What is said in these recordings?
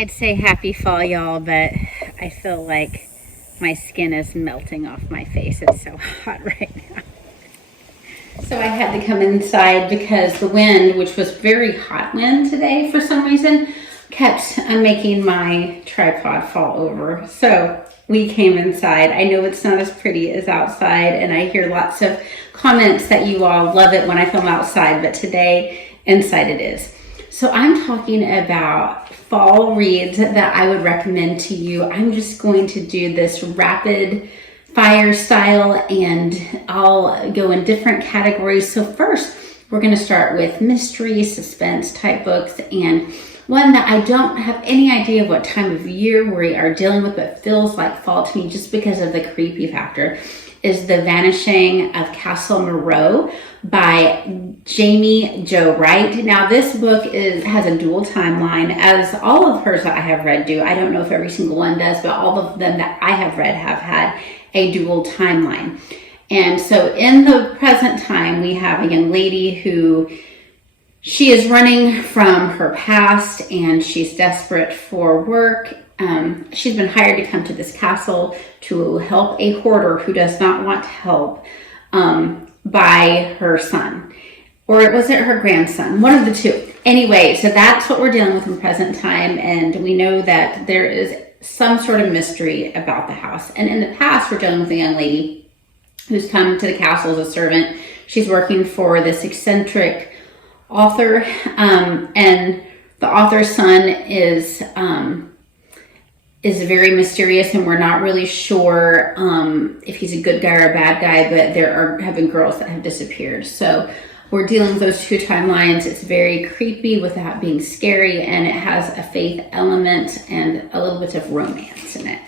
I'd say happy fall, y'all, but I feel like my skin is melting off my face. It's so hot right now. So I had to come inside because the wind, which was very hot wind today for some reason, kept making my tripod fall over. So we came inside. I know it's not as pretty as outside, and I hear lots of comments that you all love it when I film outside, but today inside it is. So I'm talking about fall reads that I would recommend to you. I'm just going to do this rapid fire style, and I'll go in different categories. So first, we're going to start with mystery, suspense type books, and one that I don't have any idea of what time of year we are dealing with, but feels like fall to me just because of the creepy factor, is The Vanishing of Castle Moreau by Jamie Jo Wright. Now this book has a dual timeline, as all of hers that I have read do. I don't know if every single one does, but all of them that I have read have had a dual timeline. And so in the present time, we have a young lady who she is running from her past, and she's desperate for work. She's been hired to come to this castle to help a hoarder who does not want help by her son. Or was it her grandson? One of the two. Anyway, so that's what we're dealing with in present time, and we know that there is some sort of mystery about the house. And in the past, we're dealing with a young lady who's come to the castle as a servant. She's working for this eccentric author, and the author's son is very mysterious, and we're not really sure if he's a good guy or a bad guy, but have been girls that have disappeared. So we're dealing with those two timelines. It's very creepy without being scary, and it has a faith element and a little bit of romance in it.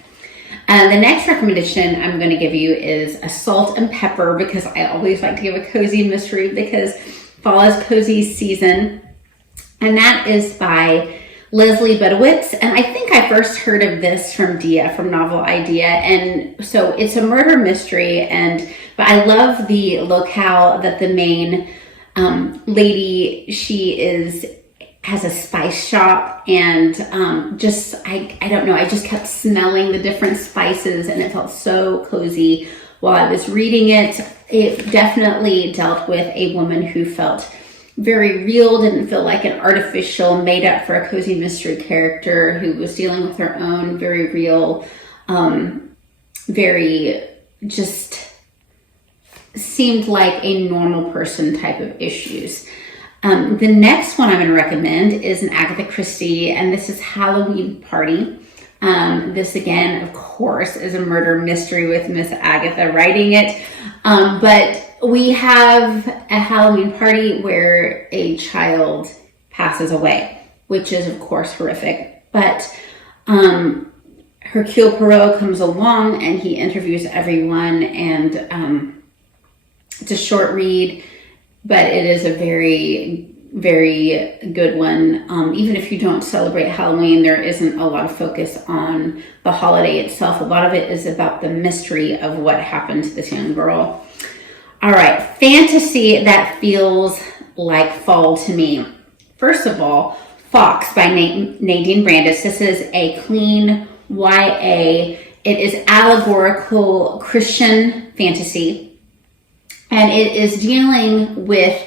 The next recommendation I'm going to give you is a Salt and Pepper, because I always like to give a cozy mystery because fall is cozy season, and that is by Leslie Budewitz. And I think I first heard of this from Novel Idea, and so it's a murder mystery, but I love the locale that the main lady, she has a spice shop, and I don't know, I just kept smelling the different spices, and it felt so cozy while I was reading it. It definitely dealt with a woman who felt very real, didn't feel like an artificial, made up for a cozy mystery character, who was dealing with her own very real, very just seemed like a normal person type of issues. The next one I'm going to recommend is an Agatha Christie, and this is Halloween Party. This again, of course, is a murder mystery with Miss Agatha writing it. But we have a Halloween party where a child passes away, which is, of course, horrific. But Hercule Poirot comes along, and he interviews everyone, and it's a short read, but it is a very, very good one. Even if you don't celebrate Halloween, there isn't a lot of focus on the holiday itself. A lot of it is about the mystery of what happened to this young girl. All right, fantasy that feels like fall to me. First of all, Fawkes by Nadine. This is a clean YA. It is allegorical Christian fantasy, and it is dealing with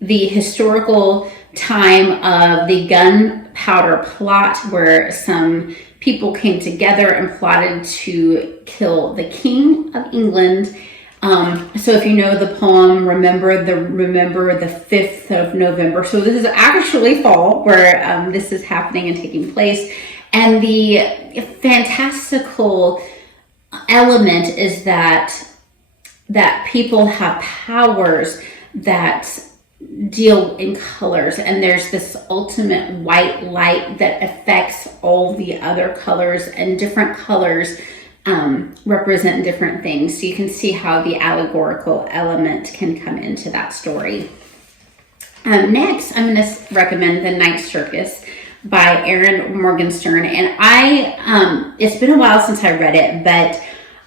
the historical time of the gunpowder plot, where some people came together and plotted to kill the King of England. So if you know the poem, remember the 5th of November. So this is actually fall where this is happening and taking place. And the fantastical element is that people have powers that deal in colors, and there's this ultimate white light that affects all the other colors, and different colors represent different things. So you can see how the allegorical element can come into that story. Next, I'm going to recommend The Night Circus by Erin Morgenstern. And it's been a while since I read it, but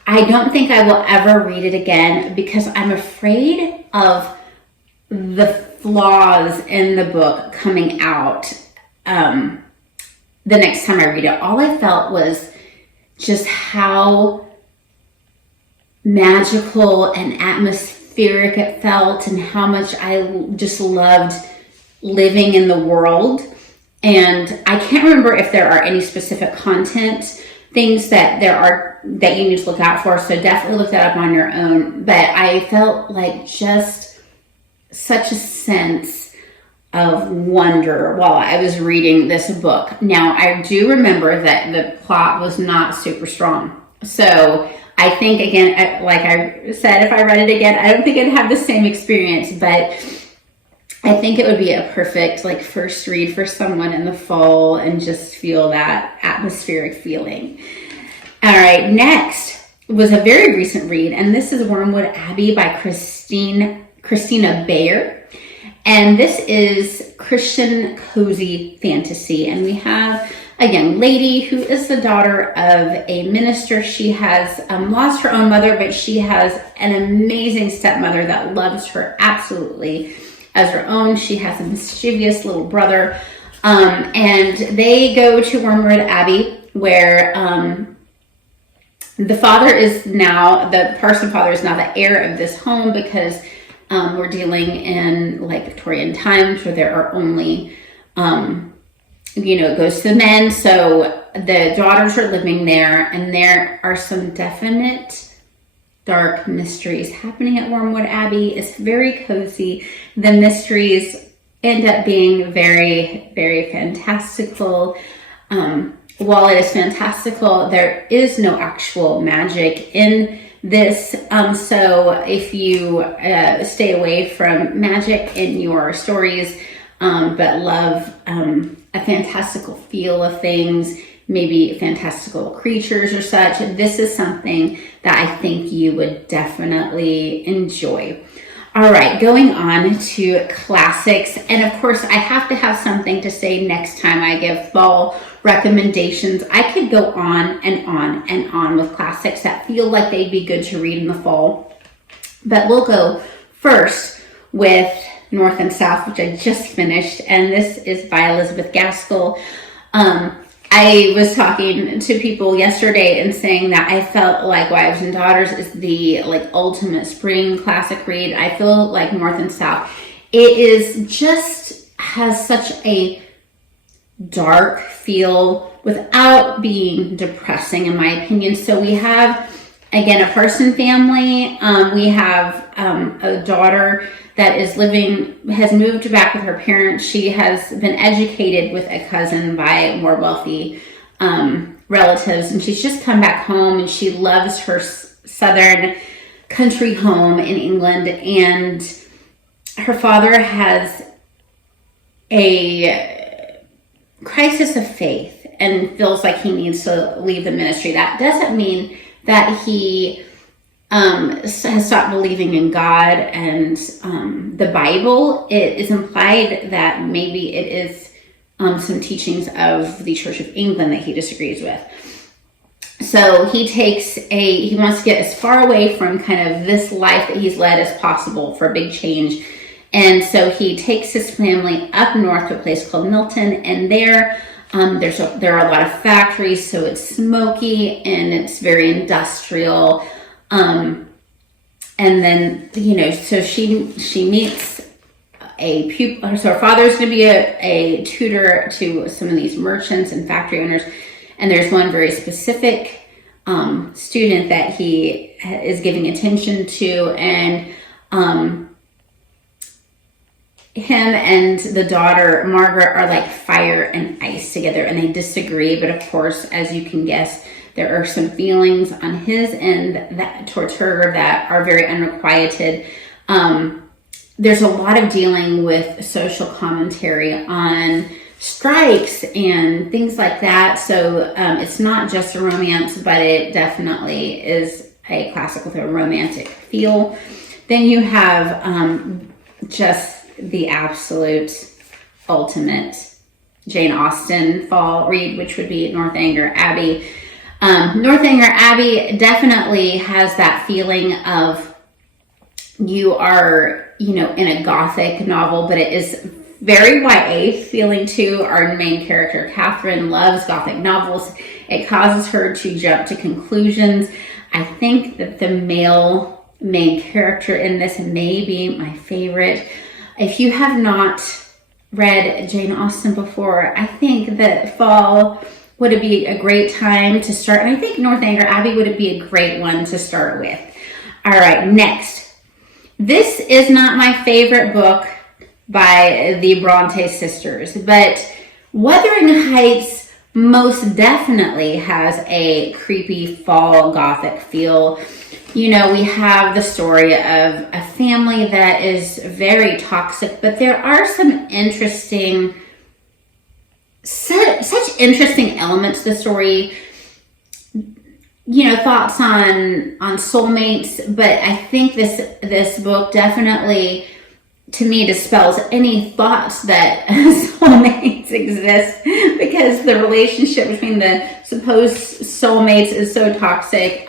I don't think I will ever read it again because I'm afraid of the flaws in the book coming out the next time I read it, all I felt was just how magical and atmospheric it felt, and how much I just loved living in the world. And I can't remember if there are any specific content things that you need to look out for, so definitely look that up on your own. But I felt like just such a sense of wonder while I was reading this book. Now, I do remember that the plot was not super strong, so I think, again, like I said, if I read it again, I don't think I'd have the same experience, but I think it would be a perfect like first read for someone in the fall and just feel that atmospheric feeling. All right, next was a very recent read, and this is Wormwood Abbey by Christina Baehr. And this is Christian cozy fantasy. And we have a young lady who is the daughter of a minister. She has lost her own mother, but she has an amazing stepmother that loves her absolutely as her own. She has a mischievous little brother. And they go to Wormwood Abbey, where the father is now the heir of this home, because we're dealing in like Victorian times where there are only, it goes to the men. So the daughters are living there, and there are some definite dark mysteries happening at Wormwood Abbey. It's very cozy. The mysteries end up being very, very fantastical. While it is fantastical, there is no actual magic in this. So if you stay away from magic in your stories, but love a fantastical feel of things, maybe fantastical creatures or such, this is something that I think you would definitely enjoy. All right, going on to classics. And of course, I have to have something to say next time I give fall recommendations. I could go on and on and on with classics that feel like they'd be good to read in the fall. But we'll go first with North and South, which I just finished. And this is by Elizabeth Gaskell. I was talking to people yesterday and saying that I felt like Wives and Daughters is the ultimate spring classic read. I feel like North and South, it is just has such a dark feel without being depressing, in my opinion. So we have, again, a Parson family. We have a daughter that has moved back with her parents. She has been educated with a cousin by more wealthy relatives, and she's just come back home, and she loves her southern country home in England. And her father has a crisis of faith and feels like he needs to leave the ministry. That doesn't mean that he has stopped believing in God and the Bible. It is implied that maybe it is some teachings of the Church of England that he disagrees with. So he wants to get as far away from kind of this life that he's led as possible for a big change. And so he takes his family up north to a place called Milton, and there are a lot of factories, so it's smoky and it's very industrial. And then, so she meets a pupil. So her father's going to be a tutor to some of these merchants and factory owners. And there's one very specific student that he is giving attention to. And him and the daughter, Margaret, are like fire and ice together, and they disagree. But of course, as you can guess, there are some feelings on his end towards her that are very unrequited. There's a lot of dealing with social commentary on strikes and things like that. So it's not just a romance, but it definitely is a classic with a romantic feel. Then you have just the absolute ultimate Jane Austen fall read, which would be Northanger Abbey. Northanger Abbey definitely has that feeling of you are, in a Gothic novel, but it is very YA feeling to our main character. Catherine loves Gothic novels. It causes her to jump to conclusions. I think that the male main character in this may be my favorite. If you have not read Jane Austen before, I think that fall would be a great time to start. And I think Northanger Abbey would be a great one to start with. All right, next. This is not my favorite book by the Bronte sisters, but Wuthering Heights most definitely has a creepy fall Gothic feel. You know, we have the story of a family that is very toxic, but there are some interesting, such interesting elements to the story. You know, thoughts on soulmates, but I think this book definitely, to me, dispels any thoughts that soulmates exist, because the relationship between the supposed soulmates is so toxic.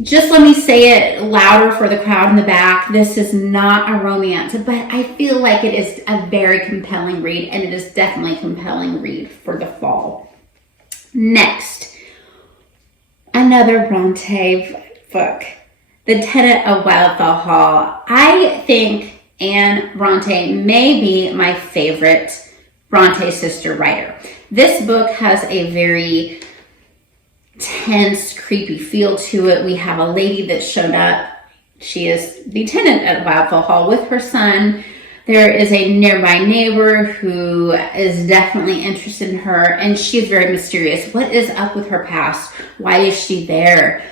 Just let me say it louder for the crowd in the back. This is not a romance, but I feel like it is a very compelling read, and it is definitely a compelling read for the fall. Next, another Bronte book, The Tenant of Wildfell Hall. I think Anne Bronte may be my favorite Bronte sister writer. This book has a very tense, creepy feel to it. We have a lady that's shown up. She is the tenant at Wildfell Hall with her son. There is a nearby neighbor who is definitely interested in her, and she's very mysterious. What is up with her past? Why is she there?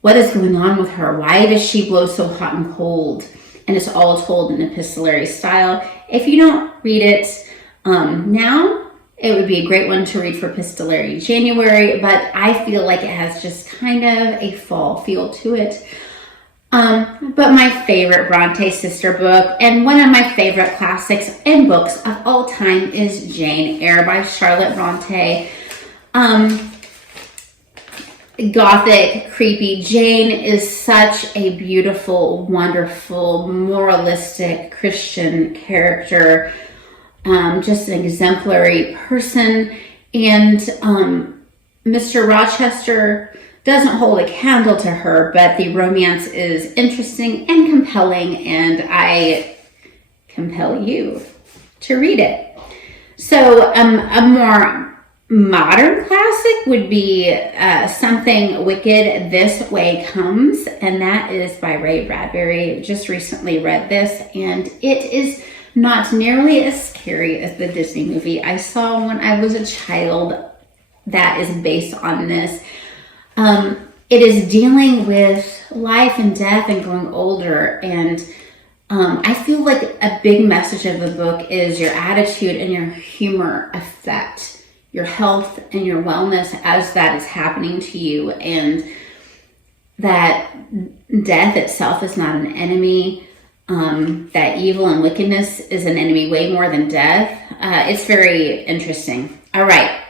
What is going on with her? Why does she blow so hot and cold? And it's all told in epistolary style. If you don't read it now, it would be a great one to read for epistolary January, but I feel like it has just kind of a fall feel to it. But my favorite Bronte sister book, and one of my favorite classics and books of all time, is Jane Eyre by Charlotte Bronte. Gothic, creepy. Jane is such a beautiful, wonderful, moralistic Christian character. Just an exemplary person. And Mr. Rochester doesn't hold a candle to her, but the romance is interesting and compelling, and I compel you to read it. So a more modern classic would be Something Wicked This Way Comes, and that is by Ray Bradbury. Just recently read this, and it is not nearly as scary as the Disney movie I saw when I was a child that is based on this. It is dealing with life and death and growing older, and I feel like a big message of the book is your attitude and your humor affect your health and your wellness as that is happening to you, and that death itself is not an enemy, that evil and wickedness is an enemy way more than death. It's very interesting. All right.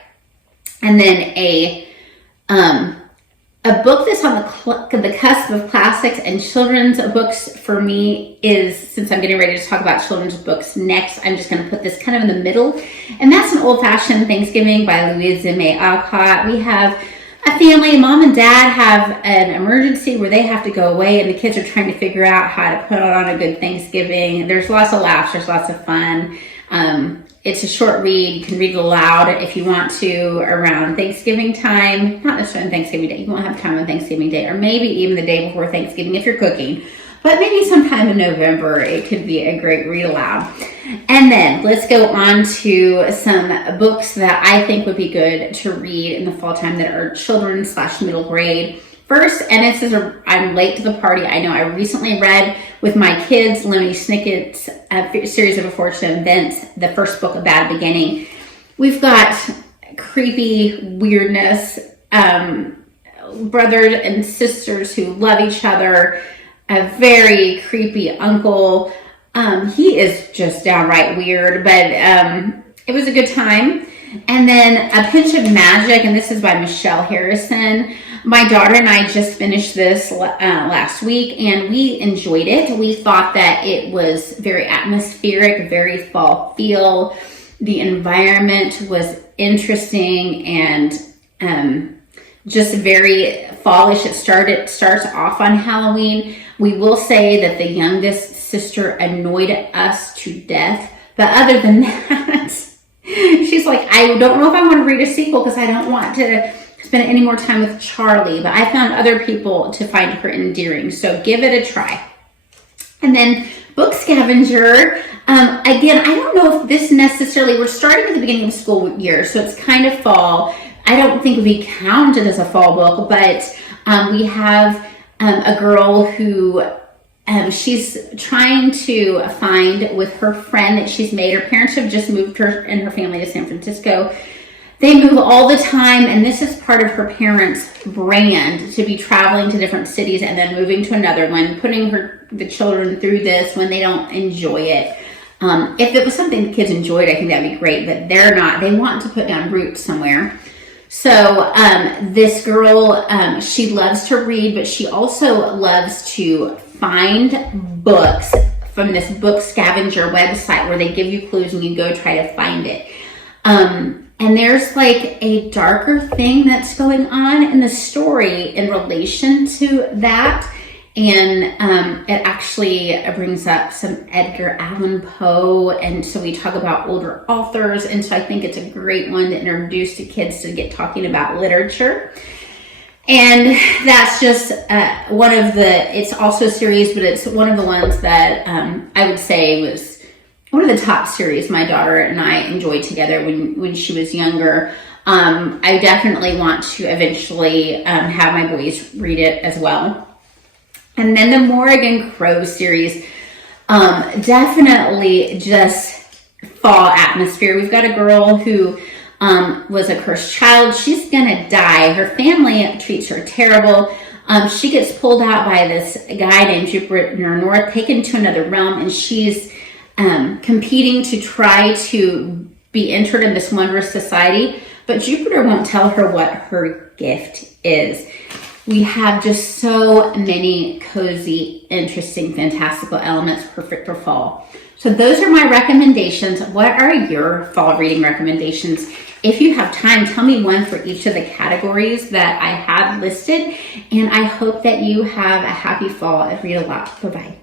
And then a book that's on the cusp of classics and children's books for me is, since I'm getting ready to talk about children's books next, I'm just going to put this kind of in the middle. And that's An Old-Fashioned Thanksgiving by Louise May Alcott. We have a family, mom and dad have an emergency where they have to go away, and the kids are trying to figure out how to put on a good Thanksgiving. There's lots of laughs, there's lots of fun. It's a short read. You can read it aloud if you want to around Thanksgiving time. Not necessarily on Thanksgiving Day. You won't have time on Thanksgiving Day, or maybe even the day before Thanksgiving if you're cooking. But maybe sometime in November, it could be a great read aloud. And then let's go on to some books that I think would be good to read in the fall time that are children/middle grade. First, and this is I'm late to the party. I know I recently read with my kids Lemony Snicket's Series of Unfortunate Events, the first book, A Bad Beginning. We've got creepy weirdness, brothers and sisters who love each other, a very creepy uncle. He is just downright weird, but it was a good time. And then A Pinch of Magic, and this is by Michelle Harrison. My daughter and I just finished this last week, and we enjoyed it. We thought that it was very atmospheric, very fall feel. The environment was interesting and just very fallish. It starts off on Halloween. We will say that the youngest sister annoyed us to death, but other than that, she's like, I don't know if I want to read a sequel because I don't want to spend any more time with Charlie, but I found other people to find her endearing, so give it a try. And then Book Scavenger, again, I don't know if this necessarily, we're starting at the beginning of the school year, so it's kind of fall. I don't think we count it as a fall book, but we have a girl who she's trying to find with her friend that she's made. Her parents have just moved her and her family to San Francisco. They move all the time, and this is part of her parents' brand, to be traveling to different cities and then moving to another one, putting the children through this when they don't enjoy it. If it was something the kids enjoyed, I think that'd be great, but they're not. They want to put down roots somewhere. So this girl, she loves to read, but she also loves to find books from this Book Scavenger website where they give you clues and you go try to find it. And there's like a darker thing that's going on in the story in relation to that. And it actually brings up some Edgar Allan Poe. And so we talk about older authors. And so I think it's a great one to introduce to kids to get talking about literature. And that's just one of the, it's also a series, but it's one of the ones that I would say was one of the top series my daughter and I enjoyed together when she was younger. I definitely want to eventually have my boys read it as well. And then the Morrigan Crow series, definitely just fall atmosphere. We've got a girl who was a cursed child. She's gonna die. Her family treats her terrible. She gets pulled out by this guy named Jupiter North, taken to another realm, and she's competing to try to be entered in this wondrous society, but Jupiter won't tell her what her gift is. We have just so many cozy, interesting, fantastical elements, perfect for fall. So those are my recommendations. What are your fall reading recommendations? If you have time, tell me one for each of the categories that I had listed, and I hope that you have a happy fall and read a lot. Bye-bye.